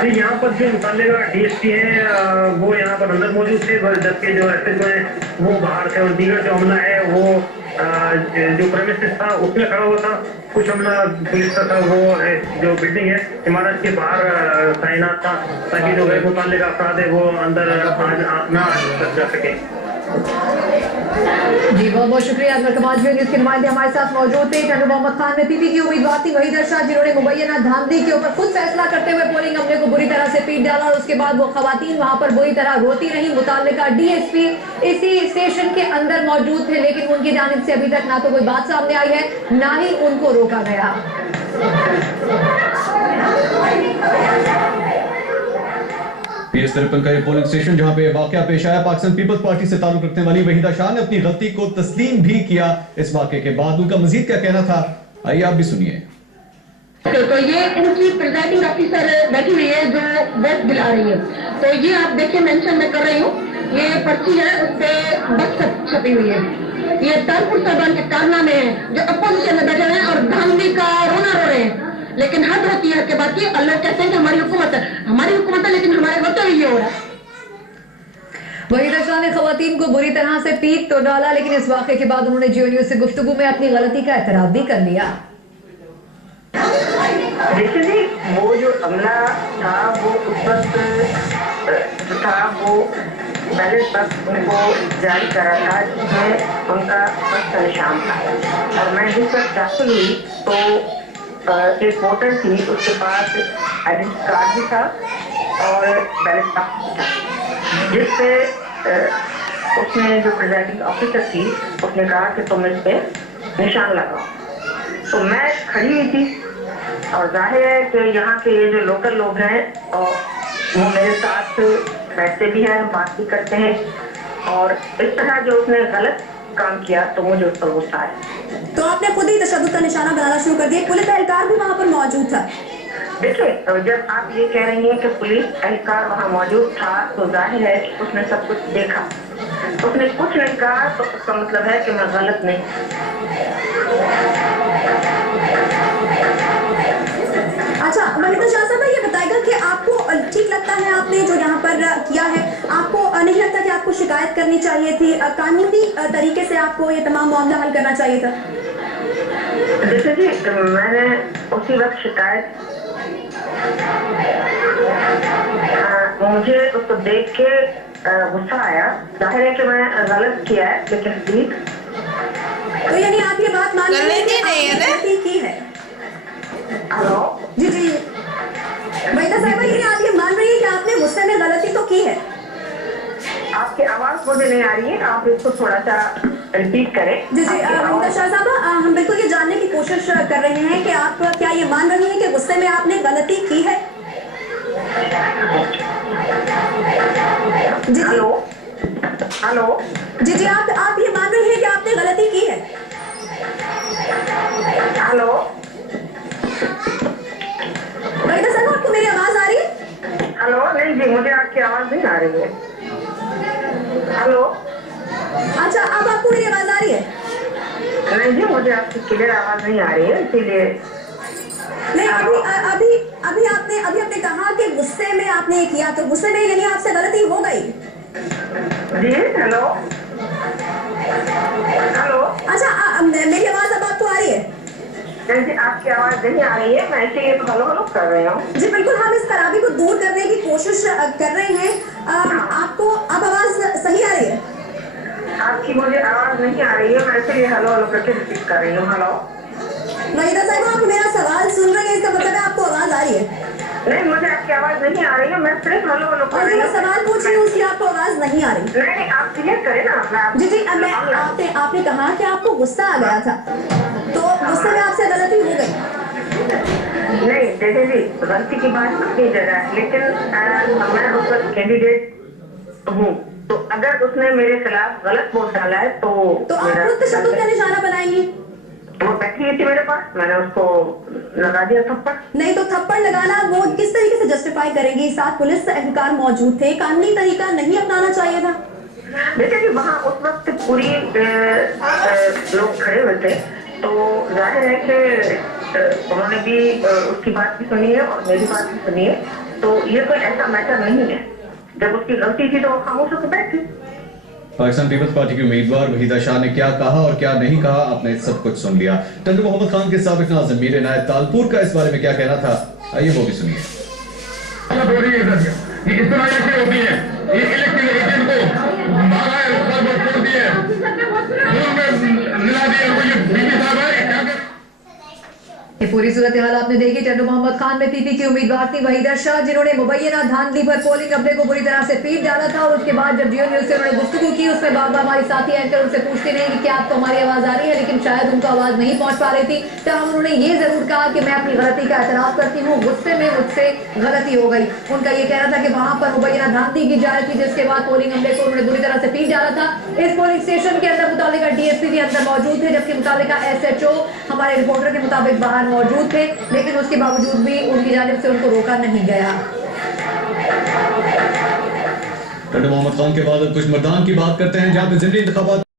जी, यहाँ पर जो मुतल्लिका डीएसपी हैं वो यहाँ पर अंदर मौजूद थे, जबकि जो एसएचओ हैं वो बाहर थे और दीगर जो अमला है वो जो प्रेमिसेस था उसमें खड़ा हुआ था। कुछ अमला पुलिस का था वो जो बिल्डिंग है इमारत के बाहर तैनात था ताकि जो गैर मुतल्लिका अफराद है वो अंदर ना जा सके। जी बहुत बहुत शुक्रिया। कमाल न्यूज के नुमाइंदे हमारे साथ मौजूद थे। टंडू मोहम्मद खान में पीपी की उम्मीदवार थी वहीदा शाह, जिन्होंने मुबैना धांधली के ऊपर खुद फैसला करते हुए पोलिंग अमले को बुरी तरह से पीट डाला और उसके बाद वो खवातीन वहां पर बुरी तरह रोती रही। मुताल्लिका डीएसपी इसी स्टेशन के अंदर मौजूद थे, लेकिन उनकी जानिब से अभी तक ना तो कोई बात सामने आई है ना ही उनको रोका गया। PS53 का ये पोलिंग स्टेशन जहां पे वाकया पेश आया, पाकिस्तान पीपल्स पार्टी से ताल्लुक रखने वाली वहीदा शाह ने अपनी गलती को तस्लीम भी किया। इस वाकये के बाद उनका मजीद क्या कहना था, आइए आप भी सुनिए। तो ये इनकी प्रिजाइडिंग ऑफिसर बैठी हुई है जो वोट दिला रही है। तो ये आप देखिए मेंशन मैं कर रही हूँ, ये पर्ची है उस पर बस छपी हुई है। ये तारपुर साहबान के कारनामे हैं जो अपोजिशन में बैठे हुए हैं और धांधली का रोना रो रहे हैं। लेकिन हद होती है के बाद की अल्लाह कहते हैं कि हमारी हुकूमत है, लेकिन हमारे होते हुए ये हो रहा है। वहीदा शाह ने खवातीन को बुरी तरह से पीट तो डाला, लेकिन इस वाक़े के बाद उन्होंने जियो न्यूज से गुफ्तगू में अपनी गलती का एतराफ भी कर लिया। देखिए जी, वो जो अमला था वो उस वक्त था वो पहले तक उनको जारी करा था जिसमें उनका फर्स्ट निशान था। और मैं जिस वक्त दाखिल हुई तो एक वोटर थी, उसके पास आइडेंटिटी कार्ड भी था और बैलेट पेपर था, जिसपे उसने जो प्रिजाइडिंग ऑफिसर थी उसने कहा कि तुम इस पे निशान लगाओ। तो मैं खड़ी हुई थी और जाहिर है कि यहाँ के ये जो लोकल लोग हैं और वो मेरे साथ बैठते भी हैं, बात भी करते हैं, और इस तरह जो उसने गलत काम किया तो मुझे उस पर गुस्सा आया। तो आपने खुद ही तशद्दुद का निशाना बनाना शुरू कर दिया। पुलिस एहलकार भी वहाँ पर मौजूद था। देखिए, जब आप ये कह रही हैं कि पुलिस एहलकार वहाँ मौजूद था तो जाहिर है कि उसने सब कुछ देखा। उसने कुछ नहीं कहा तो उसका मतलब है कि मैं गलत नहीं। अच्छा वहीदा शाह साहब, ये बताएगा कि आपको ठीक लगता है आपने जो यहाँ पर किया है, आपको नहीं लगता कि आपको शिकायत करनी चाहिए थी, कानूनी तरीके से आपको ये तमाम मामला हल करना चाहिए था? जैसे जी मैंने उसी वक्त शिकायत, मुझे उसको देख के गुस्सा आया। जाहिर है कि मैं गलत किया है, लेकिन ठीक। तो यानी आप ये बात मान रहे हैं कि आपने गलती की है? हेलो जी जी वहीदा साहब, ये आप ये मान रही है कि आपने गुस्से में गलती तो की है? आपकी आवाज मुझे नहीं आ रही है, आप इसको थोड़ा सा रिपीट करें। जी जी वहीदा शाह साहब, हम बिल्कुल ये जानने की कोशिश कर रहे हैं कि आप क्या ये मान रही हैं कि गुस्से में आपने गलती की है? जी हेलो हेलो जी जी आप ये मान रही हैं कि आपने गलती की है? हेलो वहीदा साहब, आपको मेरी आवाज आ रही है? हेलो नहीं जी, मुझे आपकी आवाज नहीं आ रही है। हेलो अच्छा, अब आपको मेरी आवाज आ रही है? नहीं जी, मुझे आपकी क्लियर आवाज नहीं आ रही है, इसीलिए नहीं। अभी आपने कहा कि गुस्से में आपने ये किया, तो गुस्से में यानी आपसे गलती हो गई? जी हेलो हेलो। अच्छा मेरी आवाज अब आपको आ रही है? नहीं जी, आपकी आवाज नहीं आ रही है, मैं इसीलिए तो हेलो हेलो कर रही हूँ। जी बिल्कुल, हम इस खराबी को दूर करने की कोशिश कर रहे हैं। आपको अब आवाज सही आ रही है? आपकी मुझे आवाज नहीं आ रही है, मैं इसीलिए हेलो हेलो करके रिपीट कर रही हूँ। हेलो वहीदा साहब, आप मेरा सवाल सुन रहे हैं, इसका मतलब है आपको आवाज आ रही है? नहीं, मुझे आपकी आवाज नहीं आ रही है, मैं सिर्फ हेलो हेलो कर और रही जो मैं हूँ। सवाल पूछ रही हूँ उसकी आपको आवाज नहीं आ रही? नहीं, आप क्लियर करें ना। जी जी आपने कहा कि आपको गुस्सा आ गया था, तो गुस्से में आपसे गलती हो गई? नहीं देखिए जी, गलती की बात अपनी जगह है, लेकिन मैं उस वक्त कैंडिडेट हूँ, तो अगर उसने मेरे खिलाफ गलत वोट डाला है तो आप खुद तशद्दुद का निशाना बनाएंगी? वो बैठी हुई थी मेरे पास, मैंने उसको लगा दिया थप्पड़। नहीं तो थप्पड़ लगाना वो किस तरीके से जस्टिफाई करेंगी? साथ पुलिस एहलकार मौजूद थे, कानूनी तरीका नहीं अपनाना चाहिए था? देखिए जी, वहाँ उस वक्त पूरी लोग खड़े हुए थे, तो जाहिर है कि उन्होंने भी उसकी बात भी सुनी है और मेरी बात भी सुनी है। तो ये कोई ऐसा मैटर नहीं है। जब उसकी गलती थी तो वो खामोश होकर बैठी। पाकिस्तान पीपल्स पार्टी की उम्मीदवार वहीदा शाह ने क्या कहा और क्या नहीं कहा, आपने सब कुछ सुन लिया। टंडू मोहम्मद खान के साबिक नाज़िम मीर इनायत तालपुर का इस बारे में क्या कहना था, आइए वो भी सुनिए। ये इस तरह की होती है, ये इलेक्टेड एजेंट को मारा है, ऊपर को छोड़ दिए, खून में मिला दिया, वो ये बीबी साहब है क्या कर। ये पूरी सूरत हाल आपने देखी। टंडू मोहम्मद खान में पीपी की उम्मीदवार थी वहीदा शाह, जिन्होंने मुबैना धांधली पर पोलिंग अमले को बुरी तरह से पीट डाला था। और उसके बाद जब जियो न्यूज से उन्होंने गुफ्तगू की, उसमें बार बार हमारी साथी एंकर उनसे पूछते रहे कि क्या आपको हमारी आवाज आ रही है, लेकिन शायद उनको आवाज नहीं पहुंच पा रही थी। तब उन्होंने ये जरूर कहा कि मैं अपनी गलती का एतराफ करती हूँ, गुस्से में मुझसे गलती हो गई। उनका ये कहना था कि वहां पर मुबैना धांधली की जा रही थी, जिसके बाद पोलिंग अमले को उन्होंने बुरी तरह से पीट डाला था। इस पोलिंग स्टेशन के अंदर मुतालिका डीएसपी भी अंदर मौजूद थे, जबकि मुतालिका एसएचओ हमारे रिपोर्टर के मुताबिक बाहर मौजूद थे, लेकिन उसके बावजूद भी उनकी जानिब से उनको रोका नहीं गया। टंडू मोहम्मद खान के बाद अब कुछ मर्दान की बात करते हैं, जहां पे जिमनी इंतखाबात